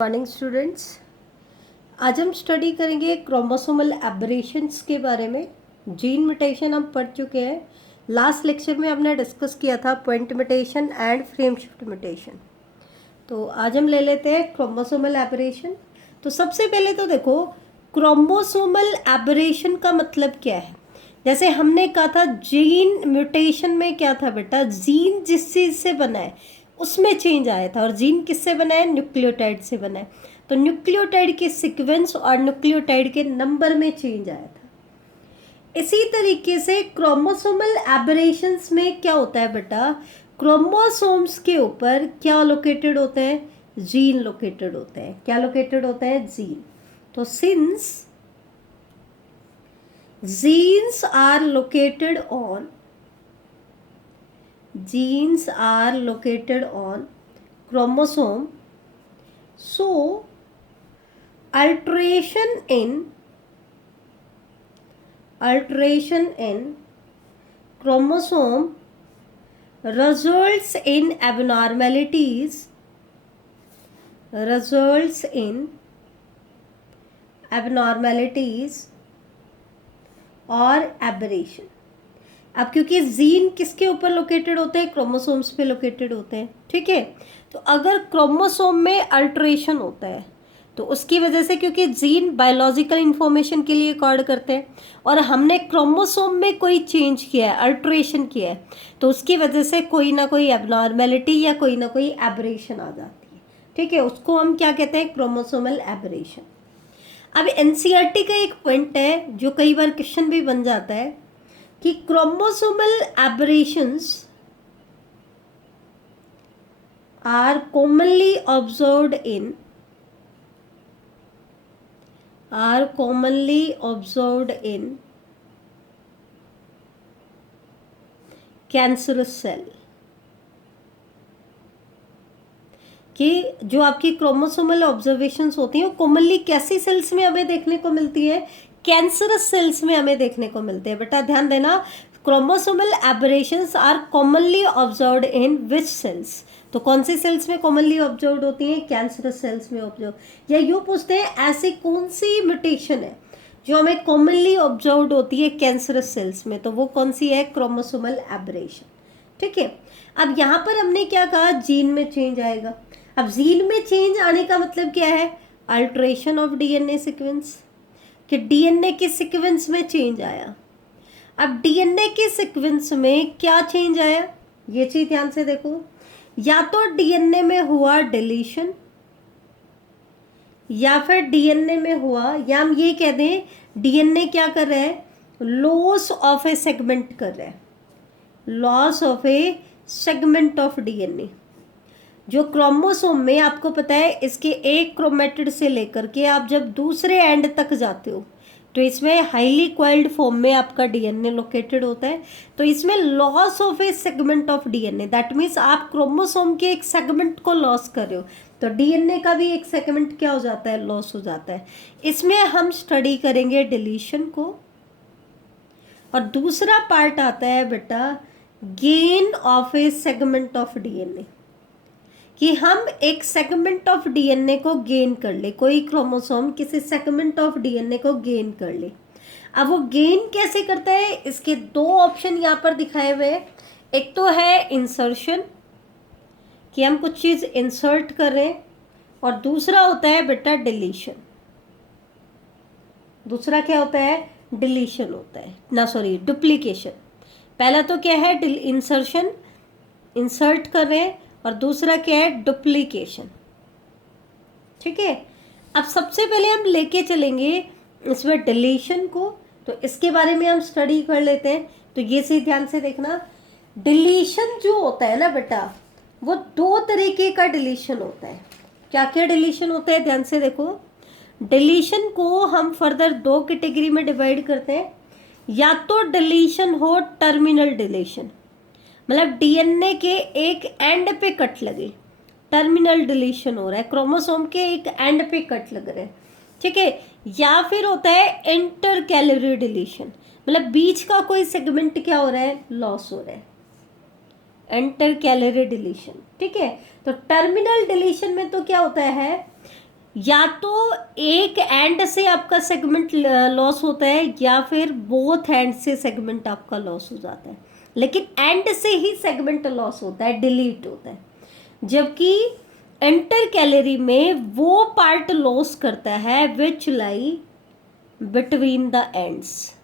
Morning students. आज हम study करेंगे क्रोमोसोमल एबरेशंस के बारे में। जीन म्यूटेशन हम पढ़ चुके हैं। लास्ट लेक्चर में हमने डिस्कस किया था point mutation and frame shift mutation. तो आज हम ले लेते हैं क्रोमोसोमल एबरेशन। तो सबसे पहले तो देखो क्रोमोसोमल एबरेशन का मतलब क्या है। जैसे हमने कहा था जीन म्यूटेशन में क्या था बेटा, जीन जिस चीज़ से बना है उसमें चेंज आया था। और जीन किससे बना है? न्यूक्लियोटाइड से बना है। तो न्यूक्लियोटाइड के सीक्वेंस और न्यूक्लियोटाइड के नंबर में चेंज आया था। इसी तरीके से क्रोमोसोमल एबरेशंस में क्या होता है बेटा, क्रोमोसोम्स के ऊपर क्या लोकेटेड होते हैं? जीन लोकेटेड होते हैं। क्या लोकेटेड होते हैं? जीन। तो since genes are located on chromosome, so alteration in chromosome results in abnormalities और एबरेशन। अब क्योंकि जीन किसके ऊपर लोकेटेड होते हैं? क्रोमोसोम्स पे लोकेटेड होते हैं। ठीक है, तो अगर क्रोमोसोम में अल्ट्रेशन होता है तो उसकी वजह से, क्योंकि जीन बायोलॉजिकल इंफॉर्मेशन के लिए कोड करते हैं और हमने क्रोमोसोम में कोई चेंज किया है, अल्ट्रेशन किया है, तो उसकी वजह से कोई ना कोई एबनॉर्मेलिटी या कोई ना कोई एबरेशन आ जाती है। ठीक है, उसको हम क्या कहते हैं? Chromosomal aberration. अब एनसीईआरटी का एक पॉइंट है जो कई बार क्वेश्चन भी बन जाता है कि chromosomal aberrations are commonly observed in cancerous cell. कि जो आपकी क्रोमोसोमल ऑब्जर्वेशंस होती हैं वो कॉमनली कैसी सेल्स में हमें देखने को मिलती है? कैंसरस सेल्स में हमें देखने को मिलते हैं। बेटा ध्यान देना, chromosomal aberrations are commonly observed in which cells. तो कौन सी सेल्स में कॉमनली ऑब्जर्व्ड होती हैं? कैंसरस सेल्स में ऑब्जर्व। या यूँ पूछते हैं ऐसी कौन सी म्यूटेशन है जो हमें कॉमनली ऑब्जर्व्ड होती है कैंसरस सेल्स में, तो वो कौन सी है? Chromosomal aberration. ठीक है, अब यहाँ पर हमने क्या कहा? जीन में चेंज आएगा। अब जीन में चेंज आने का मतलब क्या है? अल्ट्रेशन ऑफ डीएनए सीक्वेंस, कि डीएनए के सीक्वेंस में चेंज आया। अब डीएनए के सीक्वेंस में क्या चेंज आया, ये चीज ध्यान से देखो। या तो डीएनए में हुआ डिलीशन, या फिर डीएनए में हुआ, या हम ये कह दें डीएनए क्या कर रहा है? लॉस ऑफ ए सेगमेंट कर रहा है। Loss of A segment of DNA. जो क्रोमोसोम में आपको पता है इसके एक क्रोमेटिड से लेकर के आप जब दूसरे एंड तक जाते हो तो इसमें हाईली कॉइल्ड फॉर्म में आपका डीएनए लोकेटेड होता है। तो इसमें loss of A segment of DNA, that means आप क्रोमोसोम के एक सेगमेंट को लॉस कर रहे हो, तो डीएनए का भी एक सेगमेंट क्या हो जाता है? लॉस हो जाता है। इसमें हम स्टडी करेंगे डिलीशन को। और दूसरा पार्ट आता है बेटा gain of A segment of DNA, कि हम एक सेगमेंट ऑफ डीएनए को गेन कर ले। कोई क्रोमोसोम किसी सेगमेंट ऑफ डीएनए को गेन कर ले। अब वो गेन कैसे करता है? इसके दो ऑप्शन यहाँ पर दिखाए हुए हैं। एक तो है इंसर्शन, कि हम कुछ चीज़ इंसर्ट कर रहे हैं, और दूसरा होता है बेटा डिलीशन। दूसरा क्या होता है? डिलीशन होता है ना, सॉरी डुप्लीकेशन। पहला तो क्या है? इंसर्शन, इंसर्ट कर रहे हैं, और दूसरा क्या है? डुप्लीकेशन। ठीक है, अब सबसे पहले हम लेके चलेंगे इसमें डिलीशन को, तो इसके बारे में हम स्टडी कर लेते हैं। तो ये से ध्यान से देखना, डिलीशन जो होता है ना बेटा, वो दो तरीके का डिलीशन होता है। क्या क्या डिलीशन होता है? ध्यान से देखो। डिलीशन को हम फर्दर दो कैटेगरी में डिवाइड करते हैं। या तो डिलीशन हो टर्मिनल डिलीशन, मतलब डीएनए के एक एंड पे कट लगे, टर्मिनल डिलीशन हो रहा है, क्रोमोसोम के एक एंड पे कट लग रहा है। ठीक है, या फिर होता है इंटर कैलोरी डिलीशन, मतलब बीच का कोई सेगमेंट क्या हो रहा है? लॉस हो रहा है। Inter calorie deletion. ठीक है, तो टर्मिनल डिलीशन में तो क्या होता है या तो एक एंड से आपका सेगमेंट लॉस होता है या फिर बोथ एंड से सेगमेंट आपका लॉस हो जाता है, लेकिन एंड से ही सेगमेंट लॉस होता है, डिलीट होता है। जबकि इंटर कैलरी में वो पार्ट लॉस करता है विच लाई बिटवीन द एंड्स,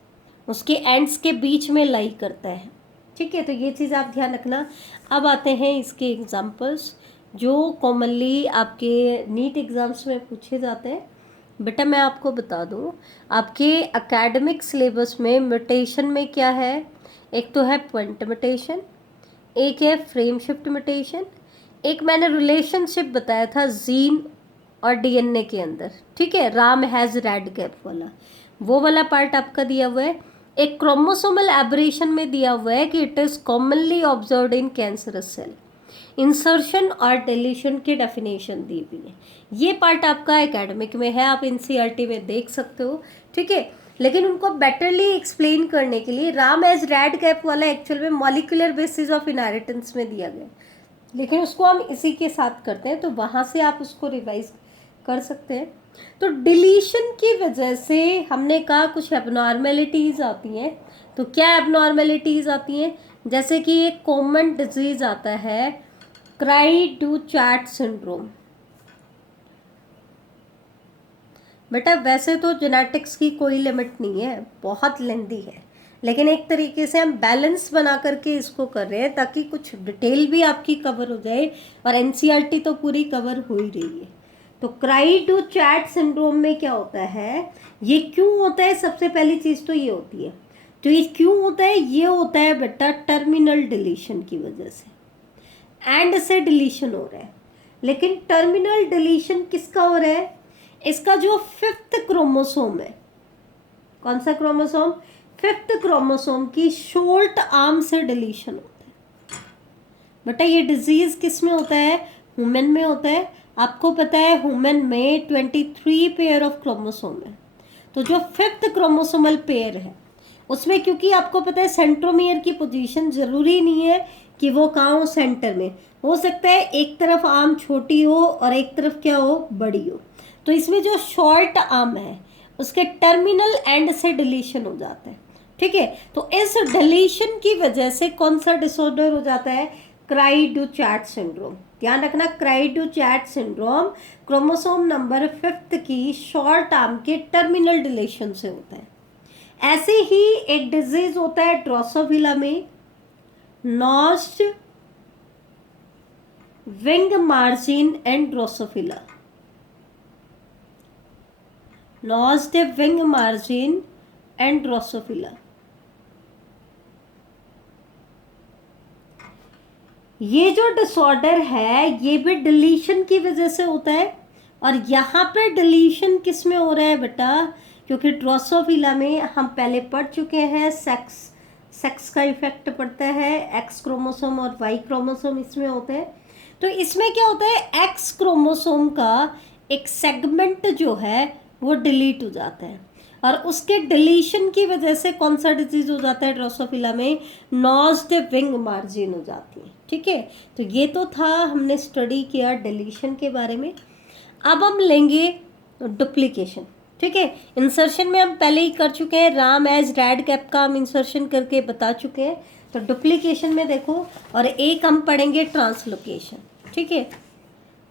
उसके एंड्स के बीच में लाई करता है। ठीक है, तो ये चीज़ आप ध्यान रखना। अब आते हैं इसके एग्जांपल्स जो कॉमनली आपके नीट एग्जाम्स में पूछे जाते हैं। बेटा मैं आपको बता दूं, आपके एकेडमिक सिलेबस में म्यूटेशन में क्या है, एक तो है पॉइंट म्यूटेशन, एक है फ्रेम शिफ्ट म्यूटेशन, एक मैंने रिलेशनशिप बताया था जीन और डीएनए के अंदर। ठीक है, राम हैज़ रेड कैप वाला, वो वाला पार्ट आपका दिया हुआ है। एक क्रोमोसोमल एबरेशन में दिया हुआ है कि it is commonly observed in cancerous cell. Insertion और डिलीशन की डेफिनेशन दी हुई है। ये पार्ट आपका एकेडमिक में है, आप एनसीईआरटी में देख सकते हो। ठीक है, लेकिन उनको बेटरली एक्सप्लेन करने के लिए राम एज रेड कैप वाला एक्चुअल में मॉलिक्यूलर बेसिस ऑफ इनहेरिटेंस में दिया गया, लेकिन उसको हम इसी के साथ करते हैं, तो वहाँ से आप उसको रिवाइज कर सकते हैं। तो डिलीशन की वजह से हमने कहा कुछ एबनॉर्मेलिटीज़ आती हैं। तो क्या एबनॉर्मेलिटीज़ आती हैं, जैसे कि एक कॉमन डिजीज़ आता है क्राई डू चैट सिंड्रोम। बेटा वैसे तो जेनेटिक्स की कोई लिमिट नहीं है, बहुत लेंदी है, लेकिन एक तरीके से हम बैलेंस बना करके इसको कर रहे हैं ताकि कुछ डिटेल भी आपकी कवर हो जाए, और एनसीईआरटी तो पूरी कवर हो ही रही है। तो क्राई टू चैट सिंड्रोम में क्या होता है, ये क्यों होता है, सबसे पहली चीज़ तो ये होती है। तो ये क्यों होता है, ये होता है बेटा टर्मिनल डिलीशन की वजह से, एंड से डिलीशन हो रहा है। लेकिन टर्मिनल डिलीशन किसका हो रहा है, इसका जो फिफ्थ क्रोमोसोम है, कौन सा क्रोमोसोम, फिफ्थ क्रोमोसोम की शॉर्ट आर्म से डिलीशन होता है। बेटा ये डिजीज किस में होता है, ह्यूमन में होता है। आपको पता है ह्यूमन में 23 पेयर ऑफ क्रोमोसोम है। तो जो फिफ्थ क्रोमोसोमल पेयर है उसमें, क्योंकि आपको पता है सेंट्रोमियर की पोजीशन जरूरी नहीं है कि वो कहाँ हो, सेंटर में हो सकता है, एक तरफ आर्म छोटी हो और एक तरफ क्या हो, बड़ी हो। तो इसमें जो शॉर्ट आर्म है उसके टर्मिनल एंड से डिलीशन हो जाता है। ठीक है, तो इस डिलीशन की वजह से कौन सा डिसऑर्डर हो जाता है, क्राई डू चैट सिंड्रोम। ध्यान रखना, cry do chat syndrome chromosome number 5 की शॉर्ट आर्म के टर्मिनल डिलीशन से होता है। ऐसे ही एक डिजीज होता है ड्रोसोफिला में, notched wing margin and Drosophila, notched wing margin and Drosophila. ये जो डिसऑर्डर है ये भी डिलीशन की वजह से होता है। और यहाँ पे डिलीशन किस में हो रहा है बेटा, क्योंकि ड्रोसोफिला में हम पहले पढ़ चुके हैं, सेक्स का इफेक्ट पड़ता है, एक्स क्रोमोसोम और वाई क्रोमोसोम इसमें होते हैं। तो इसमें क्या होता है, एक्स क्रोमोसोम का एक सेगमेंट जो है वो डिलीट हो जाता है, और उसके डिलीशन की वजह से कौन सा डिजीज हो जाता है ड्रोसोफिला में, नॉच्ड विंग मार्जिन हो जाती है। ठीक है, तो ये तो था, हमने स्टडी किया डिलीशन के बारे में। अब हम लेंगे डुप्लीकेशन। ठीक है, इंसर्शन में हम पहले ही कर चुके हैं, राम एज रेड कैप का हम इंसर्शन करके बता चुके हैं। तो डुप्लीकेशन में देखो, और एक हम पढ़ेंगे ट्रांसलोकेशन। ठीक है,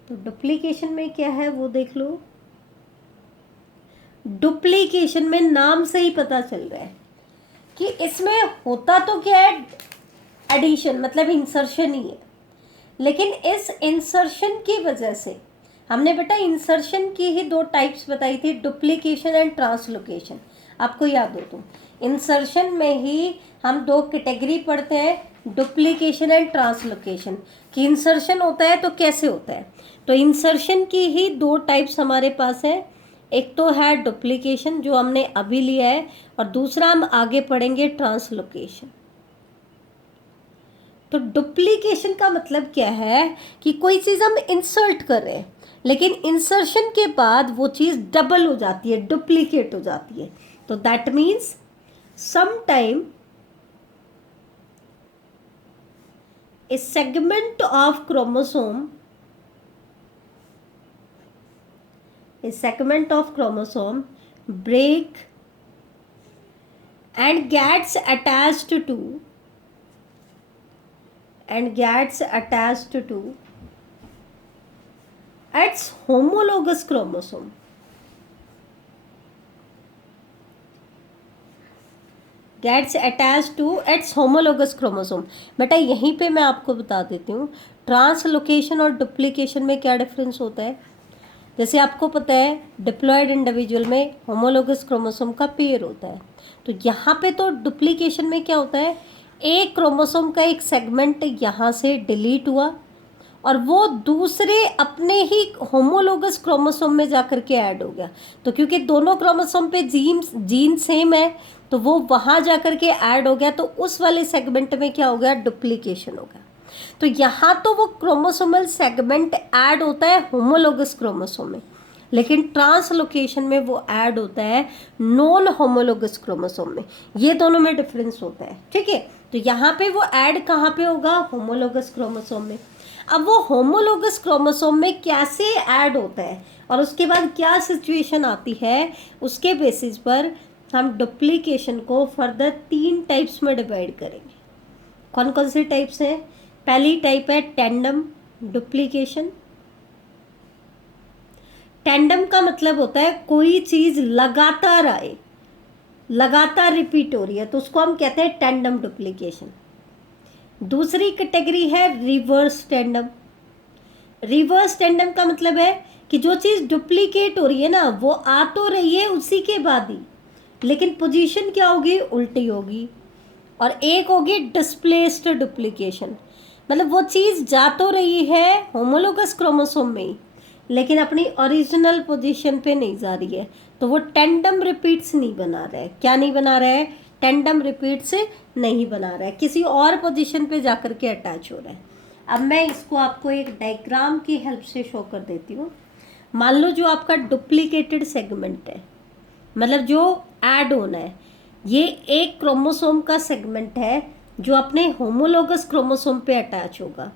तो डुप्लीकेशन में क्या है वो देख लो। डुप्लीकेशन में नाम से ही पता चल रहा है कि इसमें होता तो क्या है, एडिशन मतलब इंसर्शन ही है, लेकिन इस इंसर्शन की वजह से हमने बेटा इंसर्शन की ही 2 टाइप्स बताई थी, डुप्लीकेशन एंड ट्रांसलोकेशन। आपको याद हो तो इंसर्शन में ही हम 2 कैटेगरी पढ़ते हैं, डुप्लीकेशन एंड ट्रांसलोकेशन। कि इंसर्शन होता है तो कैसे होता है, तो इंसर्शन की ही 2 टाइप्स हमारे पास है। एक तो है डुप्लीकेशन जो हमने अभी लिया है, और दूसरा हम आगे पढ़ेंगे ट्रांसलोकेशन। तो डुप्लीकेशन का मतलब क्या है कि कोई चीज़ हम इंसर्ट कर रहे हैं, लेकिन इंसर्शन के बाद वो चीज़ डबल हो जाती है, डुप्लीकेट हो जाती है। तो that means sometime a segment of chromosome a segment of chromosome break and gets attached to its homologous chromosome. Gets attached to its homologous chromosome. बेटा यहीं पे मैं आपको बता देती हूँ ट्रांसलोकेशन और डुप्लीकेशन में क्या डिफरेंस होता है। जैसे आपको पता है डिप्लॉयड इंडिविजुअल में होमोलोगस क्रोमोसोम का पेयर होता है, तो यहाँ पे तो डुप्लीकेशन में क्या होता है, एक क्रोमोसोम का एक सेगमेंट यहाँ से डिलीट हुआ और वो दूसरे अपने ही होमोलोगस क्रोमोसोम में जाकर के ऐड हो गया। तो क्योंकि दोनों क्रोमोसोम पे जीन सेम है तो वो वहाँ जाकर के ऐड हो गया, तो उस वाले सेगमेंट में क्या हो गया, डुप्लीकेशन हो गया। तो यहाँ तो वो क्रोमोसोमल सेगमेंट ऐड होता है होमोलोगस क्रोमोसोम में, लेकिन ट्रांसलोकेशन में वो ऐड होता है नॉन होमोलोगस क्रोमोसोम में। ये दोनों में डिफरेंस होता है, ठीक है। तो यहाँ पे वो ऐड कहाँ पे होगा, होमोलोगस क्रोमोसोम में। अब वो होमोलोगस क्रोमोसोम में कैसे ऐड होता है और उसके बाद क्या सिचुएशन आती है, उसके बेसिस पर हम डुप्लीकेशन को फर्दर 3 टाइप्स में डिवाइड करेंगे। कौन कौन से टाइप्स हैं? पहली टाइप है टेंडम डुप्लीकेशन। टेंडम का मतलब होता है कोई चीज लगातार आए, लगातार रिपीट हो रही है, तो उसको हम कहते हैं टेंडम डुप्लीकेशन। दूसरी कैटेगरी है रिवर्स टेंडम। रिवर्स टेंडम का मतलब है कि जो चीज डुप्लीकेट हो रही है ना, वो आ तो रही है उसी के बाद ही, लेकिन पोजीशन क्या होगी, उल्टी होगी। और एक होगी डिस्प्लेस्ड डुप्लीकेशन, मतलब वो चीज़ जा तो रही है होमोलोगस क्रोमोसोम में ही, लेकिन अपनी ओरिजिनल पोजीशन पे नहीं जा रही है, तो वो टेंडम रिपीट्स नहीं बना रहा है। क्या नहीं बना रहा है, टेंडम रिपीट्स नहीं बना रहा है, किसी और पोजीशन पे जाकर के अटैच हो रहा है। अब मैं इसको आपको एक डायग्राम की हेल्प से शो कर देती हूँ। मान लो जो आपका डुप्लीकेटेड सेगमेंट है, मतलब जो ऐड होना है, ये एक क्रोमोसोम का सेगमेंट है जो अपने होमोलोगस क्रोमोसोम पे अटैच होगा,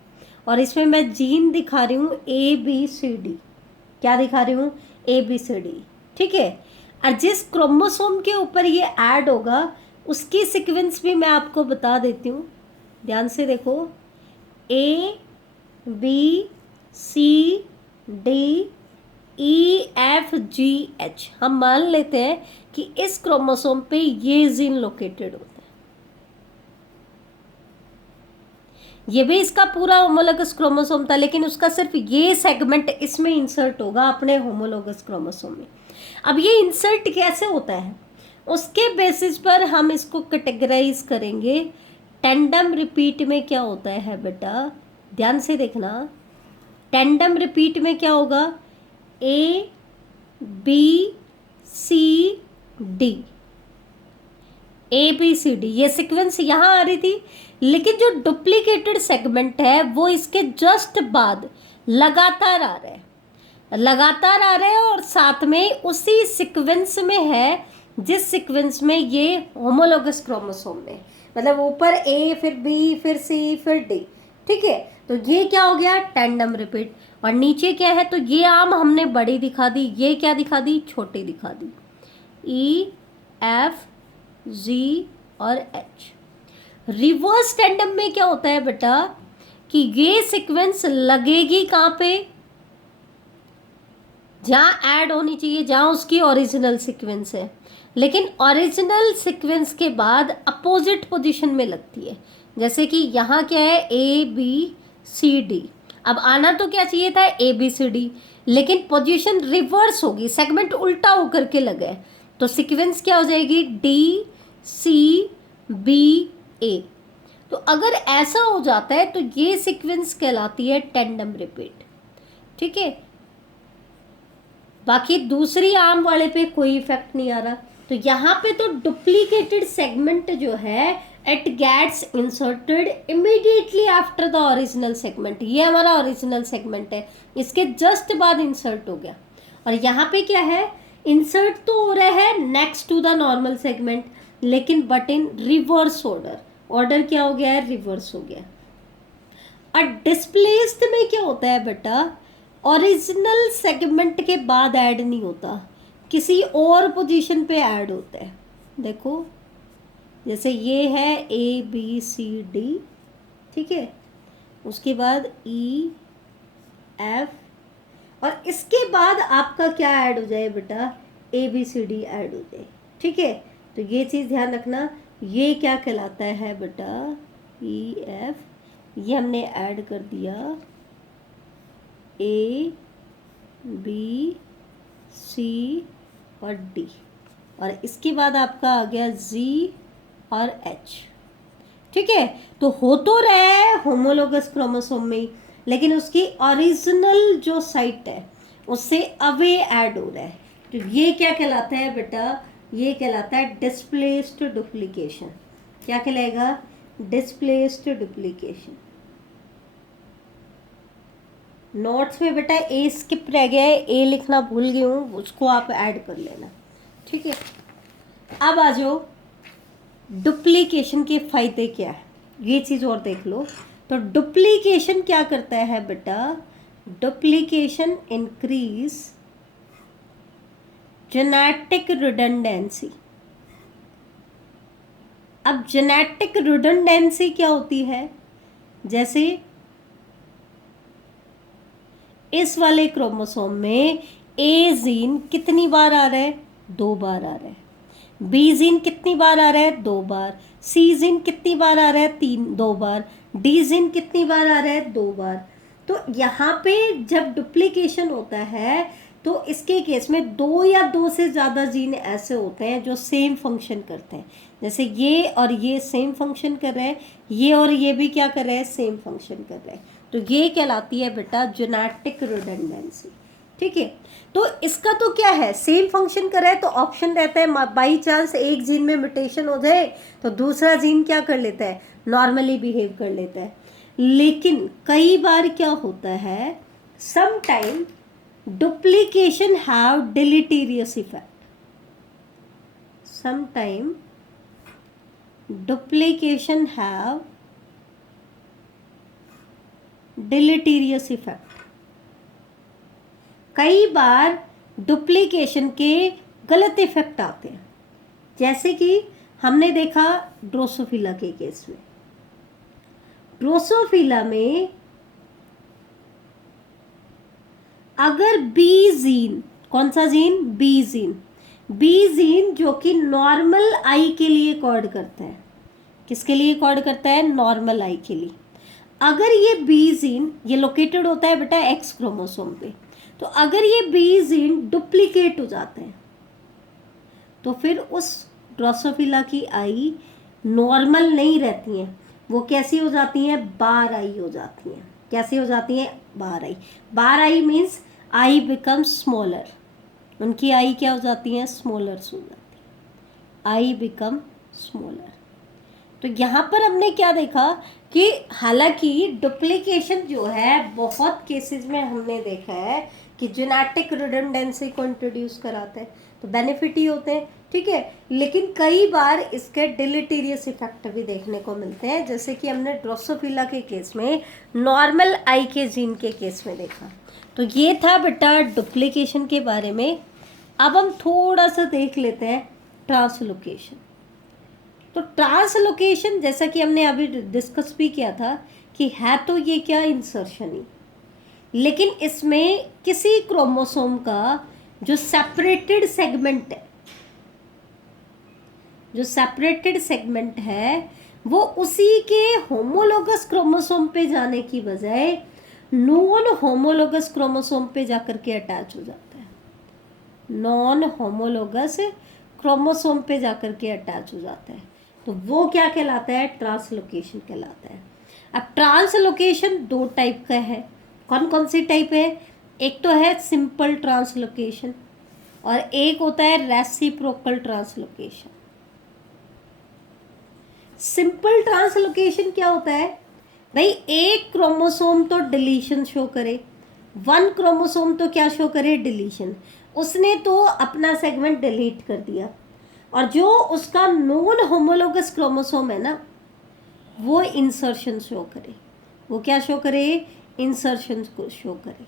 और इसमें मैं जीन दिखा रही हूँ ABCD। क्या दिखा रही हूँ, ABCD, ठीक है। और जिस क्रोमोसोम के ऊपर ये ऐड होगा उसकी सीक्वेंस भी मैं आपको बता देती हूँ, ध्यान से देखो। ABCDEFGH। हम मान लेते हैं कि इस क्रोमोसोम पे ये जीन लोकेटेड होता है। ये भी इसका पूरा होमोलोगस क्रोमोसोम था, लेकिन उसका सिर्फ ये सेगमेंट इसमें इंसर्ट होगा अपने होमोलोगस क्रोमोसोम में। अब ये इंसर्ट कैसे होता है, उसके बेसिस पर हम इसको कैटेगराइज करेंगे। टेंडम रिपीट में क्या होता है बेटा, ध्यान से देखना। टेंडम रिपीट में क्या होगा, ABCD ये सीक्वेंस यहाँ आ रही थी, लेकिन जो डुप्लीकेटेड सेगमेंट है वो इसके जस्ट बाद लगातार आ रहा है, लगातार आ रहा है, और साथ में उसी सीक्वेंस में है जिस सीक्वेंस में ये होमोलोगस क्रोमोसोम में, मतलब ऊपर A फिर B फिर C फिर D, ठीक है। तो ये क्या हो गया, टेंडम रिपीट। और नीचे क्या है, तो ये आम हमने बड़ी दिखा दी, ये क्या दिखा दी, छोटी दिखा दी, EFG और H। रिवर्स टेंडम में क्या होता है बेटा कि ये सीक्वेंस लगेगी कहाँ पे, जहाँ ऐड होनी चाहिए, जहाँ उसकी ओरिजिनल सीक्वेंस है, लेकिन ओरिजिनल सीक्वेंस के बाद अपोजिट पोजीशन में लगती है। जैसे कि यहाँ क्या है, ABCD, अब आना तो क्या चाहिए था, ABCD, लेकिन पोजीशन रिवर्स होगी, सेगमेंट उल्टा होकर के लगा है, तो सीक्वेंस क्या हो जाएगी, DCBA। तो अगर ऐसा हो जाता है तो ये सीक्वेंस कहलाती है टेंडम रिपीट, ठीक है। बाकी दूसरी आर्म वाले पे कोई इफेक्ट नहीं आ रहा। तो यहाँ पे तो डुप्लीकेटेड सेगमेंट जो है it gets inserted immediately after the original segment. ये हमारा ओरिजिनल सेगमेंट है, इसके जस्ट बाद इंसर्ट हो गया। और यहाँ पे क्या है, इंसर्ट तो हो रहा है next to the normal segment, लेकिन but in reverse order. Order क्या हो गया है, रिवर्स हो गया। और डिस्प्लेस्ड में क्या होता है बेटा, ओरिजिनल सेगमेंट के बाद ऐड नहीं होता, किसी और पोजीशन पे ऐड होता है। देखो जैसे ये है ए बी सी डी, ठीक है, उसके बाद ई एफ, और इसके बाद आपका क्या ऐड हो जाए बेटा, A B C D add हो जाए, ठीक है। तो ये चीज़ ध्यान रखना, ये क्या कहलाता है बेटा, ई एफ, ये हमने ऐड कर दिया ए बी सी और डी, और इसके बाद आपका आ गया जी और एच, ठीक है। तो हो तो रहा है होमोलोगस क्रोमोसोम में, लेकिन उसकी ओरिजिनल जो साइट है उससे अवे ऐड हो रहा है। तो ये क्या कहलाता है बेटा, ये कहलाता है डिस्प्लेस्ड डुप्लीकेशन। क्या कहलाएगा, डिस्प्लेस्ड डुप्लीकेशन। नोट्स में बेटा ए स्किप रह गया है, ए लिखना भूल गई हूँ, उसको आप ऐड कर लेना, ठीक है। अब आ जाओ डुप्लीकेशन के फायदे क्या है, ये चीज़ और देख लो। तो डुप्लीकेशन क्या करता है बेटा, डुप्लीकेशन इंक्रीज जेनेटिक रिडंडेंसी। अब जेनेटिक रिडंडेंसी क्या होती है, जैसे इस वाले क्रोमोसोम में ए जीन कितनी बार आ रहा है, 2 बार आ रहा है, बी जीन कितनी बार आ रहा है, 2 बार, सी जीन कितनी बार आ रहा है, 2 बार, डी जीन कितनी बार आ रहा है, 2 बार। तो यहाँ पे जब डुप्लीकेशन होता है तो इसके केस में 2 या 2 से ज़्यादा जीन ऐसे होते हैं जो सेम फंक्शन करते हैं, जैसे ये और ये सेम फंक्शन कर रहे हैं, ये और ये भी क्या कर रहे हैं, सेम फंक्शन कर रहे हैं। तो ये कहलाती है बेटा जेनेटिक रिडंडेंसी, ठीक है। तो इसका तो क्या है, सेम फंक्शन कर रहा है, तो ऑप्शन रहता है बाई चांस एक जीन में म्यूटेशन हो जाए तो दूसरा जीन क्या कर लेता है, नॉर्मली बिहेव कर लेता है। लेकिन कई बार क्या होता है, some time duplication have deleterious effect, some time duplication have deleterious effect. कई बार डुप्लीकेशन के गलत इफेक्ट आते हैं, जैसे कि हमने देखा ड्रोसोफिला के केस में। ड्रोसोफिला में अगर बी जीन, कौन सा gene, B gene, B gene जो कि नॉर्मल आई के लिए कोड करता है, किसके लिए कोड करता है, नॉर्मल आई के लिए। अगर ये बी जीन, ये लोकेटेड होता है बेटा एक्स क्रोमोसोम पे, तो अगर ये बी जीन डुप्लीकेट हो जाते हैं तो फिर उस ड्रोसोफिला की आई नॉर्मल नहीं रहती हैं, वो कैसी हो जाती हैं, बार आई हो जाती हैं। कैसी हो जाती हैं, bar eye. Bar eye means eye become smaller, उनकी आई क्या हो जाती है, स्मॉलर हो जाती है, आई बिकम स्मॉलर। तो यहाँ पर हमने क्या देखा कि हालांकि डुप्लीकेशन जो है बहुत केसेस में हमने देखा है कि जेनेटिक रिडंडेंसी को इंट्रोड्यूस कराता है, तो बेनिफिट ही होते हैं, ठीक है। लेकिन कई बार इसके डिलीटेरियस इफेक्ट भी देखने को मिलते हैं, जैसे कि हमने ड्रोसोफिला के केस में नॉर्मल आई के जीन के केस में देखा। तो ये था बेटा डुप्लीकेशन के बारे में। अब हम थोड़ा सा देख लेते हैं ट्रांसलोकेशन। तो ट्रांसलोकेशन जैसा कि हमने अभी डिस्कस भी किया था कि है तो ये क्या, इंसर्शन ही, लेकिन इसमें किसी क्रोमोसोम का जो सेपरेटेड सेगमेंट है, जो सेपरेटेड सेगमेंट है वो उसी के होमोलोगस क्रोमोसोम पे जाने की बजाय नॉन होमोलोगस क्रोमोसोम पे जाकर के अटैच हो जाता है, नॉन होमोलोगस क्रोमोसोम पे जाकर के अटैच हो जाता है। तो वो क्या कहलाता है, ट्रांसलोकेशन कहलाता है। अब ट्रांसलोकेशन 2 टाइप का है, कौन कौन सी टाइप है, एक तो है सिंपल ट्रांसलोकेशन और एक होता है रेसिप्रोकल ट्रांसलोकेशन। सिंपल ट्रांसलोकेशन क्या होता है भाई, एक क्रोमोसोम तो डिलीशन शो करे, 1 क्रोमोसोम तो क्या शो करे, डिलीशन, उसने तो अपना सेगमेंट डिलीट कर दिया, और जो उसका नॉन होमोलोगस क्रोमोसोम है ना वो इंसर्शन शो करे। वो क्या शो करे, इंसर्शन को शो करे।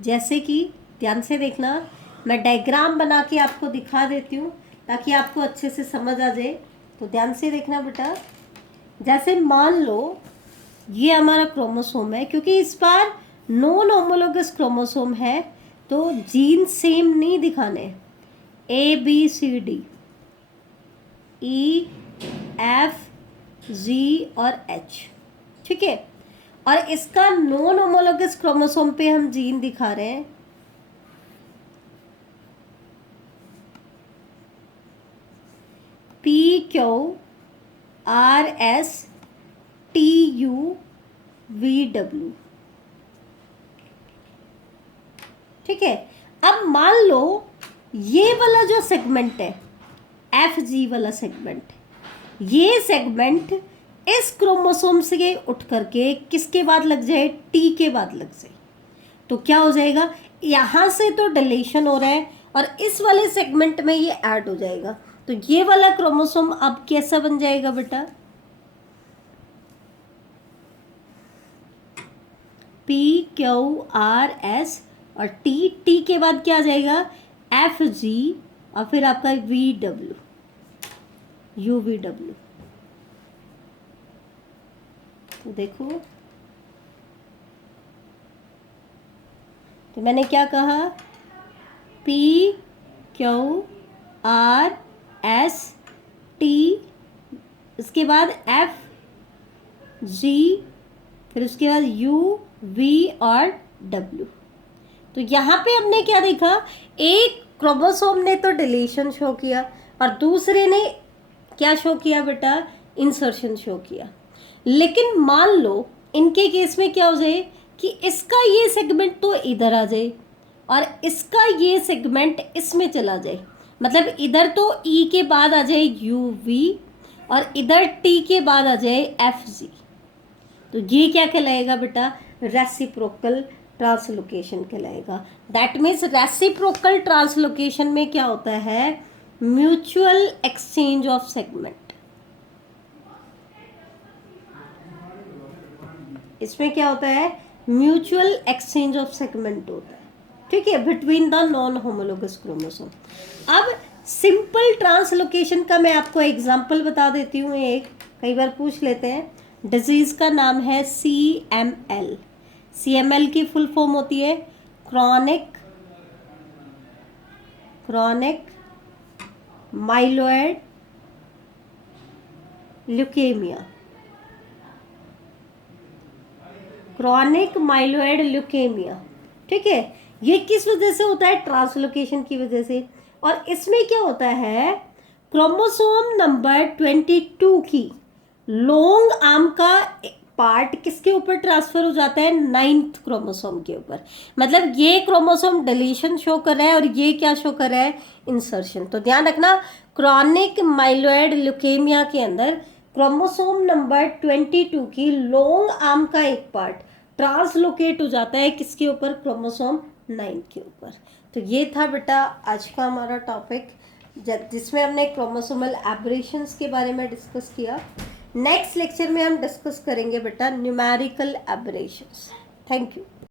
जैसे कि ध्यान से देखना, मैं डायग्राम बना के आपको दिखा देती हूँ ताकि आपको अच्छे से समझ आ जाए। तो ध्यान से देखना बेटा, जैसे मान लो ये हमारा क्रोमोसोम है, क्योंकि इस बार नॉन होमोलोगस क्रोमोसोम है तो जीन सेम नहीं दिखाने, A B C D E F G और एच, ठीक है। और इसका नॉन होमोलोगस क्रोमोसोम पे हम जीन दिखा रहे हैं P Q R S T U V W, ठीक है। अब मान लो ये वाला जो सेगमेंट है एफ जी वाला सेगमेंट, ये सेगमेंट इस क्रोमोसोम से उठ करके किसके बाद लग जाए, टी के बाद लग जाए, तो क्या हो जाएगा, यहाँ से तो डिलीशन हो रहा है और इस वाले सेगमेंट में ये ऐड हो जाएगा। तो ये वाला क्रोमोसोम अब कैसा बन जाएगा बेटा, पी क्यू आर एस और टी, टी के बाद क्या आ जाएगा, एफ जी और फिर आपका V W, you V W. तो देखो, तो मैंने क्या कहा, P Q R S T, इसके बाद एफ जी, फिर उसके बाद यू वी और डब्ल्यू। तो यहाँ पे हमने क्या देखा, एक क्रोमोसोम ने तो डिलीशन शो किया और दूसरे ने क्या शो किया बेटा, इंसर्शन शो किया। लेकिन मान लो इनके केस में क्या हो जाए कि इसका ये सेगमेंट तो इधर आ जाए और इसका ये सेगमेंट इसमें चला जाए, मतलब इधर तो ई के बाद आ जाए यू वी और इधर टी के बाद आ जाए एफ जी। तो ये क्या कहलाएगा बेटा, रेसिप्रोकल ट्रांसलोकेशन कहलाएगा। दैट मीन्स रेसिप्रोकल ट्रांसलोकेशन में क्या होता है, म्यूचुअल एक्सचेंज ऑफ सेगमेंट। इसमें क्या होता है, म्यूचुअल एक्सचेंज ऑफ सेगमेंट होता है, ठीक है, between the non homologous chromosome. अब सिंपल ट्रांसलोकेशन का मैं आपको एग्जांपल बता देती हूँ एक, कई बार पूछ लेते हैं। डिजीज का नाम है CML। CML की फुल फॉर्म होती है chronic myeloid leukaemia. Chronic myeloid leukaemia, ठीक है। ये किस वजह से होता है, ट्रांसलोकेशन की वजह से। और इसमें क्या होता है, क्रोमोसोम नंबर 22 की लॉन्ग आर्म का पार्ट किसके ऊपर ट्रांसफर हो जाता है, 9th क्रोमोसोम के ऊपर। मतलब ये क्रोमोसोम डिलीशन शो कर रहा है और ये क्या शो कर रहा है, इंसर्शन। तो ध्यान रखना, क्रॉनिक माइलोइड ल्यूकेमिया के अंदर क्रोमोसोम नंबर 22 की लॉन्ग आर्म का एक पार्ट ट्रांसलोकेट हो जाता है किसके ऊपर, क्रोमोसोम 9 के ऊपर। तो ये था बेटा आज का हमारा टॉपिक, जिसमें हमने क्रोमोसोमल एब्रेशंस के बारे में डिस्कस किया। नेक्स्ट लेक्चर में हम डिस्कस करेंगे बेटा न्यूमेरिकल एब्रेशंस। Thank you.